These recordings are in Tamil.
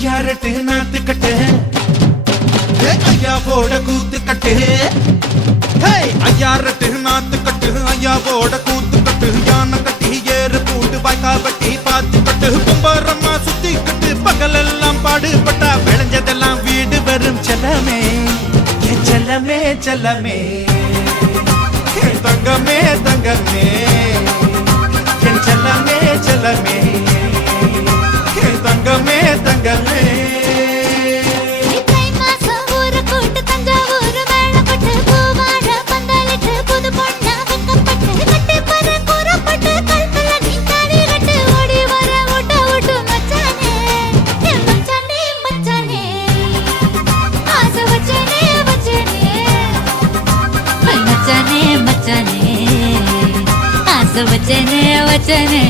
ஐயாரட்டு நாத்து கட்டு ஐயாவோட கூத்து கட்டு ஐயாரட்டு நாத்து கட்டு ஐயாவோட கூத்து கட்டு யானை கட்டி ஏறு பூண்டு வாய்க்கா வட்டி பாத்து கட்டு கும்பரம்மா சுத்தி கட்டு பகலெல்லாம் பாடுபட்டா விளைஞ்சதெல்லாம் வீடு வரும் செல்லமே செல்லமே செல்லமே தங்கமே தங்கமே என் செல்லமே செல்லமே தங்கமே தங்கமே वचने वचने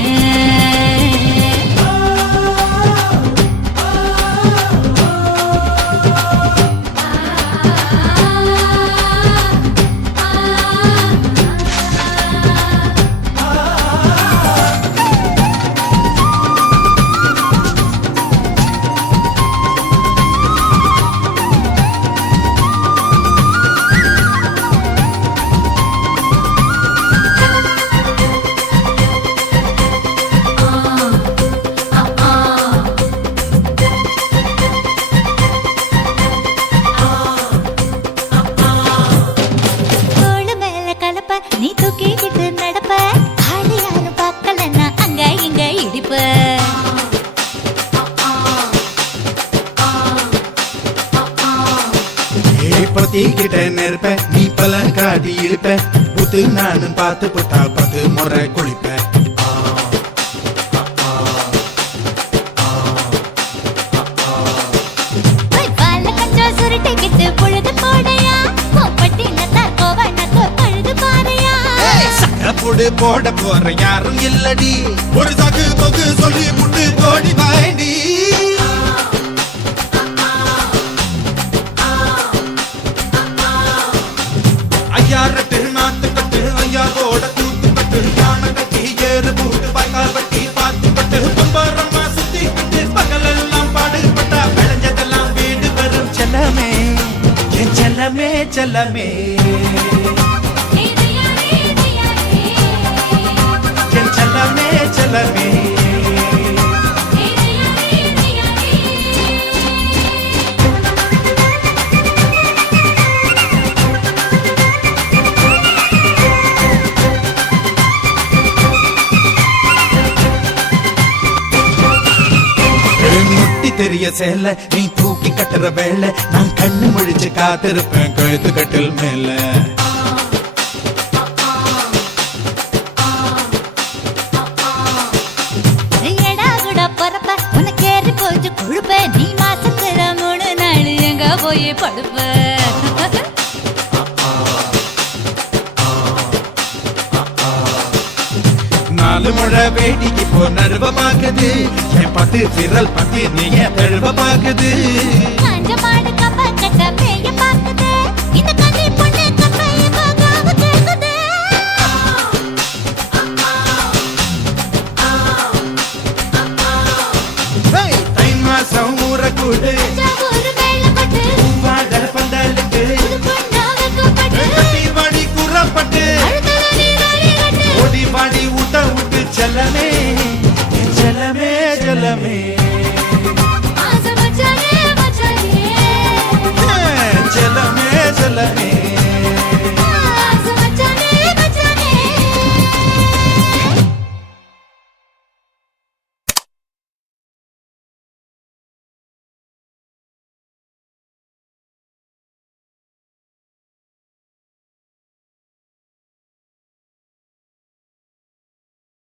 நீ தூக்கிக்கிட்டு நடப்ப ஆளு யாரும் பார்க்கலன்னா அங்க இங்க இடிப்ப பத்திக்கிட்ட நெருப்ப நீ பல காட்டி இருப்ப புத்து நானும் பார்த்து புட்டா 10 முறை குளிப்ப சுருட்டிக்கிட்டு பொழுது போடையா பட்டினத்தார் கோவனக்கு பழுது பாறையா சக்கப்புடு போட போற யாரும் இல்லடி ஒரு சாக்கு போக்கு சொல்லி புட்டு போடி வாண்டி ஐயாரட்டு நாத்து கட்டு ஐயாவோட கூத்து கட்டு யானை கட்டி ஏறு பூண்டு வாய்க்கா வட்டி பாத்து கட்டு கும்பரம்மா சுத்தி கட்டு பகலெல்லாம் பாடுபட்டா விளைஞ்சதெல்லாம் வீடு வரும் செல்லமே என் செல்லமே செல்லமே என் செல்லமே செல்லமே தெரிய சேல நீ தூக்கி கட்டுற வேலை நான் கண்ணு முழிச்சு காத்திருப்பேன் கழுத்து கட்டில் மேல எடா கூட பொறப்ப உனக்கு ஏறி போச்சு கொழுப்ப நீ மாசத்துல 3 நாள் எங்க போய் படுப்ப நாலு முழை வேடிக்கு போ நர்வ பாக்குது என் 10 விரல் பத்தி நீ என் தழுவ பாக்குது காஞ்ச மாடு கம்ப கட்ட மேய பாக்குது இந்த கண்ணி பொண்ணு கம்பைய பாகாவ கேக்குது தை மாசம் ஊற கூடு ஒரு வேளை பட்டு வாடல் பந்தலுக்கு கட்டி வாடி கூறப்பட்டு ஓடி வாடி ஊட்ட விட்டு செல்லமே செல்லமே செல்லமே